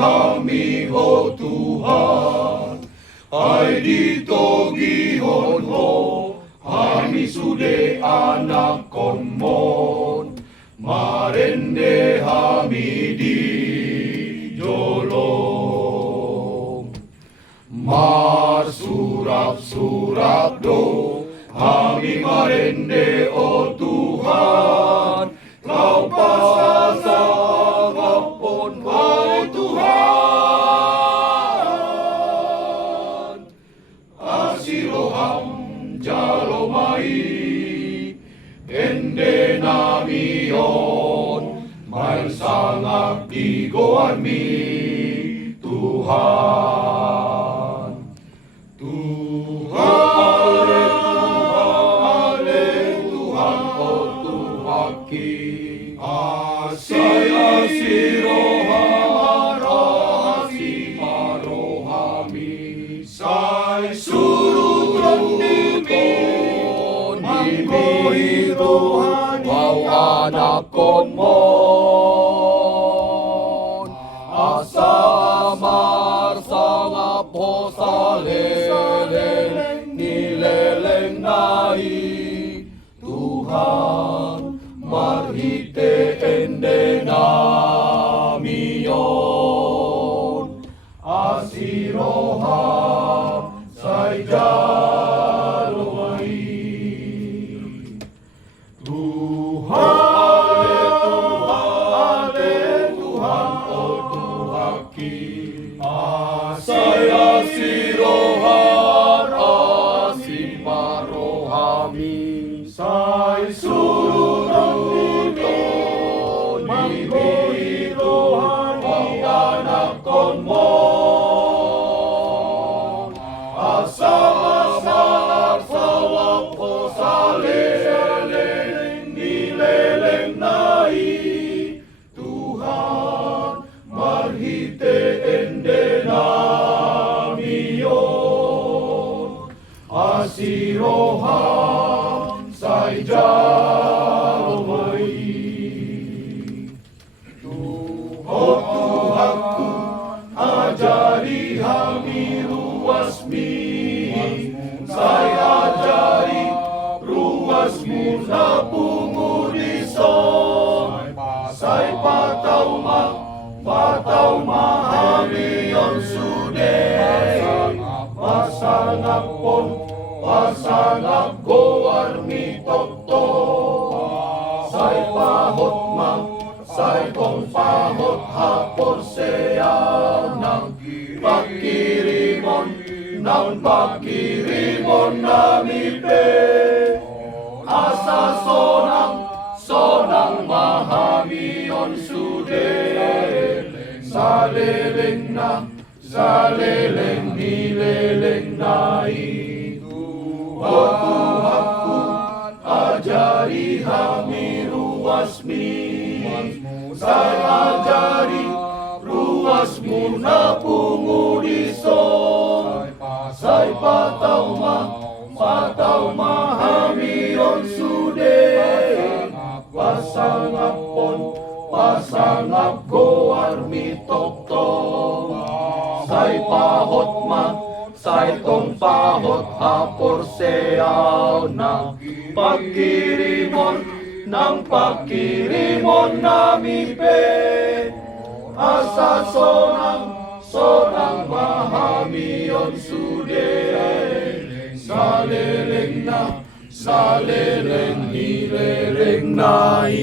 hami o Tuhan, ay dito gihon ho, hami sude anak kon mon, marende hami di jolong. Marsurap-surap do, hami marende o Tuhan, kau pasasang apon o Tuhan. Asiroham jalomai, ende namion, may sangap digoan mi Tuhan. Tuhan, Tuhan, o Tuhaki, marohami, say surutong nipon, manggohirohan, wow anak kon mon, asamar sangap ho saleleng, nileleng nai, Tuhan, marhite ende namiyon, asiroham say jalomai. Tuhan, Tuhan, o Tuhaki, say asiroham, asimarohami, say surutang nipon, manggohirohan, ang anak kon mon, asang-asang sawang ko sa leleng, nileleng nai, Tuhan, marhite ende namiyon, asiroham say jalomai. Tuhanku, ajari hami ruasmi, saya ajari ruasmu na pungurison, say pataw mahami yon sude, pasangap goar mi tokto, say pahot say kong pahot hapor seya ng pagkirimon nami pe, asa sonang mahami yon sude, saleleng nileleng nai, Tuhanku, ajari hami ruasmi, saya ajari ruasmu na pungudison, say pataw mahami yon sude, pasangap goar mi tokto, say tong pahot hapor seyaw ng pagkirimon nami pe, asa sonang mahami yon sude, saleleng nileleng nai.